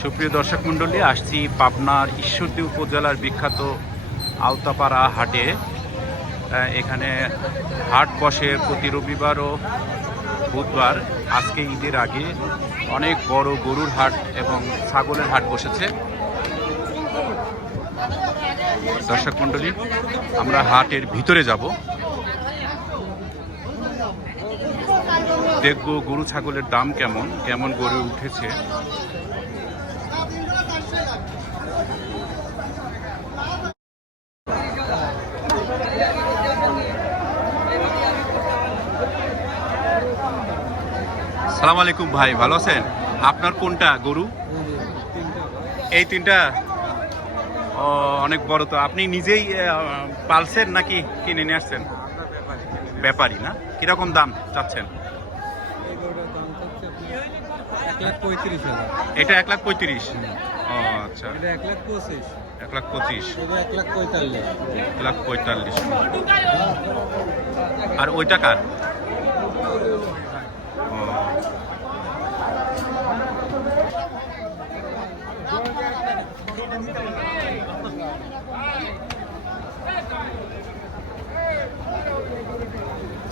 সুপ্রিয় দর্শক মণ্ডলী, আসছি পাবনার ঈশ্বরদী উপজেলার বিখ্যাত আওতাপাড়া হাটে। এখানে হাট বসে প্রতি রবিবার ও বুধবার। আজকে ঈদের আগে অনেক বড় গরুর হাট এবং ছাগলের হাট বসেছে। দর্শক মণ্ডলী, আমরা হাটের ভিতরে যাব। দেখব গরু ছাগলের দাম কেমন কেমন গড়ে উঠেছে। সালাম আলাইকুম ভাই ভালো আছেন? আপনার কোনটা গরু? এই তিনটা? ও অনেক বড় তো। আপনি নিজেই পালছেন নাকি কিনে নিয়ে আসছেন? ব্যাপারী না? কীরকম দাম চাচ্ছেন এক লাখ পঁয়ত্রিশ হাজার এটা এক লাখ পঁয়ত্রিশ। ও আচ্ছা। এটা এক লাখ পঁচিশ। এক লাখ পঁচিশ। এক লাখ পঁয়তাল্লিশ। এক লাখ পঁয়তাল্লিশ। আর ওইটা কার।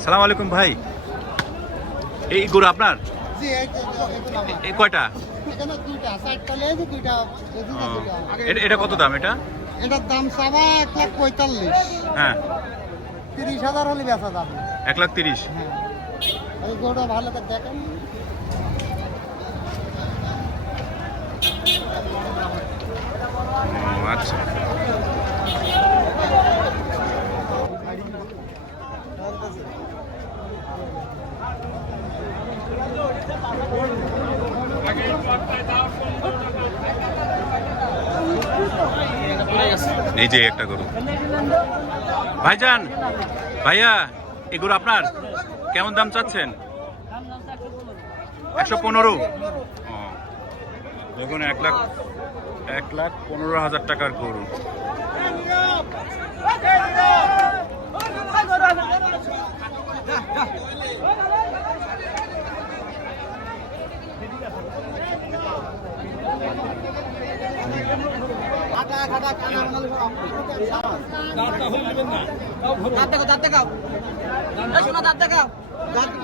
সালাম আলাইকুম ভাই। এই গরু আপনার? এই কয়টা। এটা- কত দাম এটা? এটার দাম চাবা এক লাখ পঁয়তাল্লিশ। হ্যাঁ। তিরিশ হাজার হলে বেচা যাবে। এক লাখ তিরিশ। হ্যাঁ। এই গরুটা ভালো করে দেখেন। আচ্ছা। এই যে একটা গরু। ভাইজান, ভাইয়া, এই গরু আপনার? কেমন দাম চাচ্ছেন? একশো পনেরো? দেখুন, এক লাখ এক লাখ পনেরো হাজার টাকার গরু।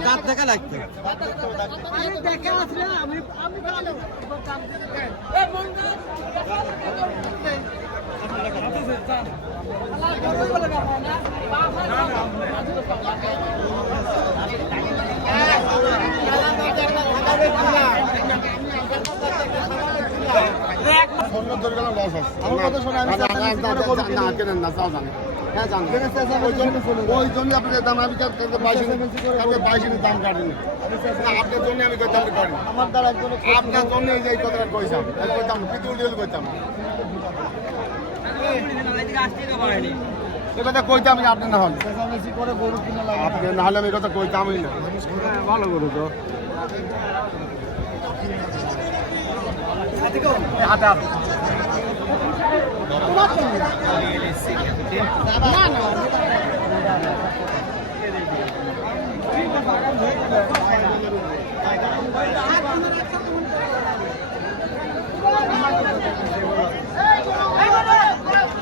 দাঁত দেখা লাগছে আমার কথা শোনো আমি চেঁচামেচি করে গরু কিনি। ওই জন্য- ওই জন্য আপনাদের দাম আমি কালকে বাইশে কালকে বাইশে দাম কাটেনি আপনার জন্য আমি দাম কাটি আমার দ্বারা একজনে আপনার জন্য এই যে কথাটা কইতাম এই কইতাম পিতুল ডিল কইতাম। এ কথা কইতাম যে আপনি না গরু আপনি না হলে আমি কথা কইতামই না। ভালো করো তো।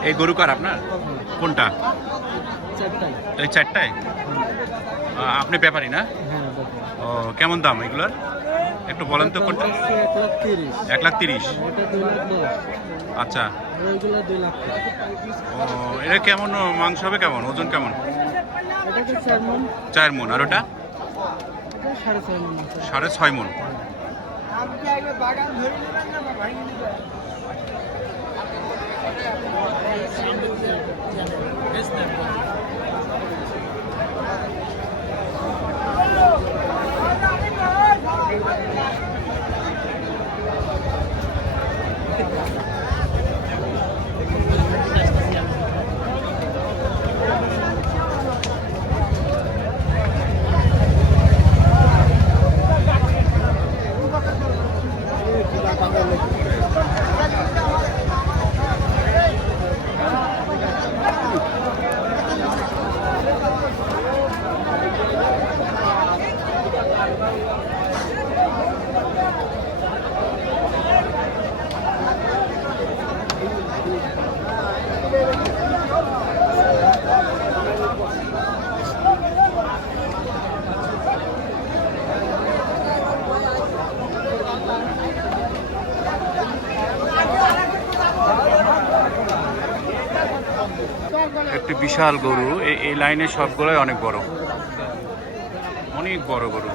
এই গরু কার আপনার? কোনটা? এই চারটায় আপনি ব্যাপারী না? হ্যাঁ ও কেমন দাম এগুলোর? একটু বলেন তো কোনটা? এক লাখ তিরিশ। আচ্ছা। ও এটা কেমন? মাংস হবে কেমন? ওজন কেমন? চার মন। আর ওটা? সাড়ে ছয় মন। বাগান একটি বিশাল গরু। এই এই লাইনে সবগুলোই অনেক বড়। অনেক বড় গরু।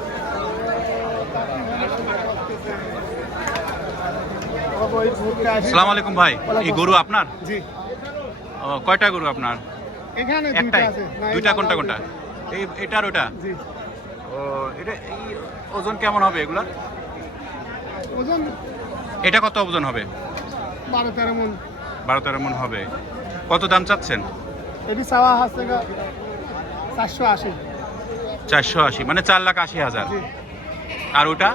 সালাম আলাইকুম ভাই। এই গরু আপনার? জি। কয়টা গরু আপনার? এখানে একটাই? দুইটা কোনটা কোনটা? এই এটার ওটা? জি। ও এটা এই ওজন কেমন হবে এগুলার? ওজন এটা কত ওজন হবে? বারো তেরো মন। বারো তেরো মন হবে। কত দাম চাচ্ছেন? এটি চাওয়া হচ্ছে চারশো আশি। চারশো আশি মানে চার লাখ আশি হাজার। আর ওটা?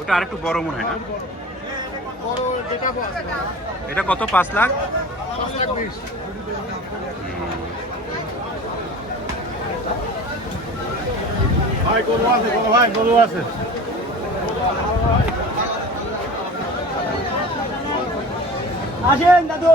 ওটা আরেকটু বড় মনে হয় না? এটা কত পাঁচ লাখ? ভাই গরু আছে ভাই গরু আছে। আসেন দাদু।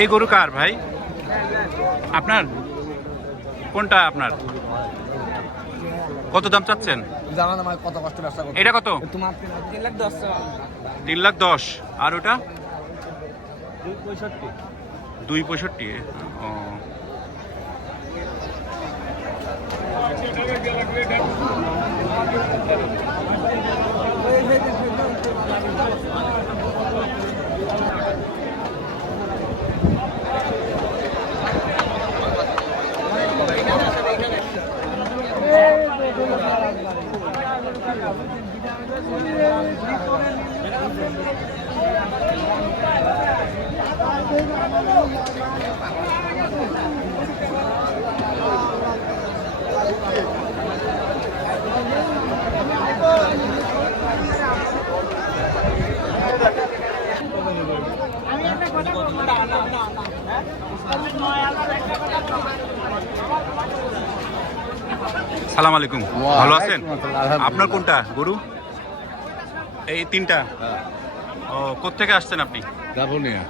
এই গরু কার ভাই? আপনার? কোনটা আপনার? কত দাম চাচ্ছেন? এটা কত? তিন লাখ দশ। আর ওটা? দুই পঁয়ষট্টি। সালাম আলাইকুম। ভালো আছেন? আপনার কোনটা গরু? এই তিনটা? ও কোত্থেকে আসছেন আপনি? দাবনিয়া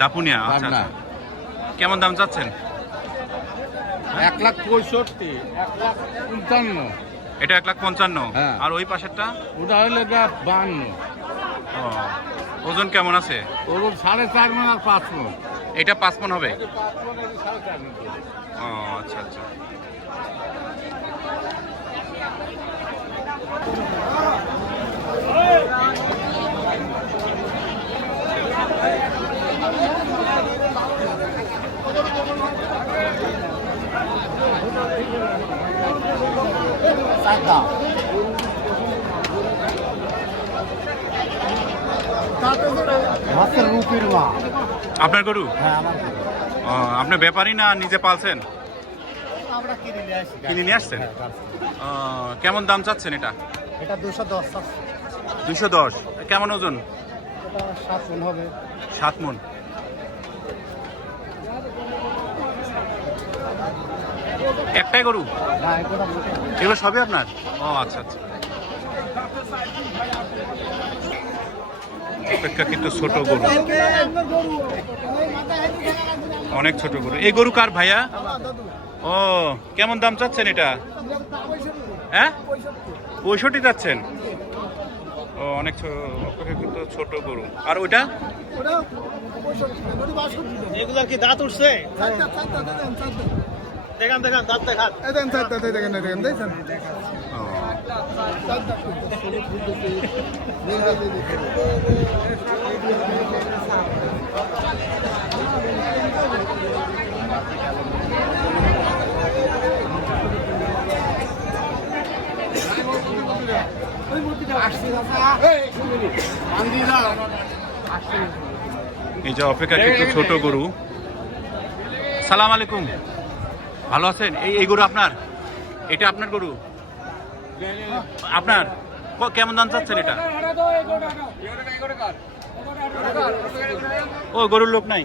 দাপুনিয়া আচ্ছা আচ্ছা। কেমন দাম চাচ্ছেন? এক লাখ পঁয়ষট্টি এক লাখ পঞ্চান্ন। এটা এক লাখ পঞ্চান্ন? হ্যাঁ। আর ওই পাশেরটা? ওটা হলে গা বান্ন। ওজন কেমন আছে? ওরকম সাড়ে চার মন আর পাঁচ মন। এটা পাঁচ মন হবে? ও আচ্ছা আচ্ছা। আপনার গরু? হ্যাঁ আমার ও, আপনি ব্যাপারী না নিজে পালছেন? কিনে নিয়ে আসছেন? ও, কেমন দাম চাচ্ছেন এটা? এটা দুশো দশ কেমন ওজন? সাত মন হবে। সাত মন। একটাই গরু? এগুলো সবই আপনার? ও আচ্ছা আচ্ছা। অপেক্ষাকৃত ছোট গরু। অনেক ছোট গরু। এই গরু কার ভাইয়া? ও কেমন দাম চাচ্ছেন এটা? হ্যাঁ? পঁয়ষট্টি যাচ্ছেন ও অনেক অপেক্ষাকৃত ছোট গরু। আর ওইটা? এগুলা কি দাঁত উঠছে? দেখান দেখান দাঁত দেখান দেখেন স্যার দেখেন দেখেন দেখেন। ও, এই যে অপেক্ষাকৃত ছোট গরু। সালাম আলাইকুম। ভালো আছেন? এই এই গরু আপনার? এটা আপনার গরু? আপনার? কেমন দাম চাচ্ছেন এটা? ও গরুর লোক নাই।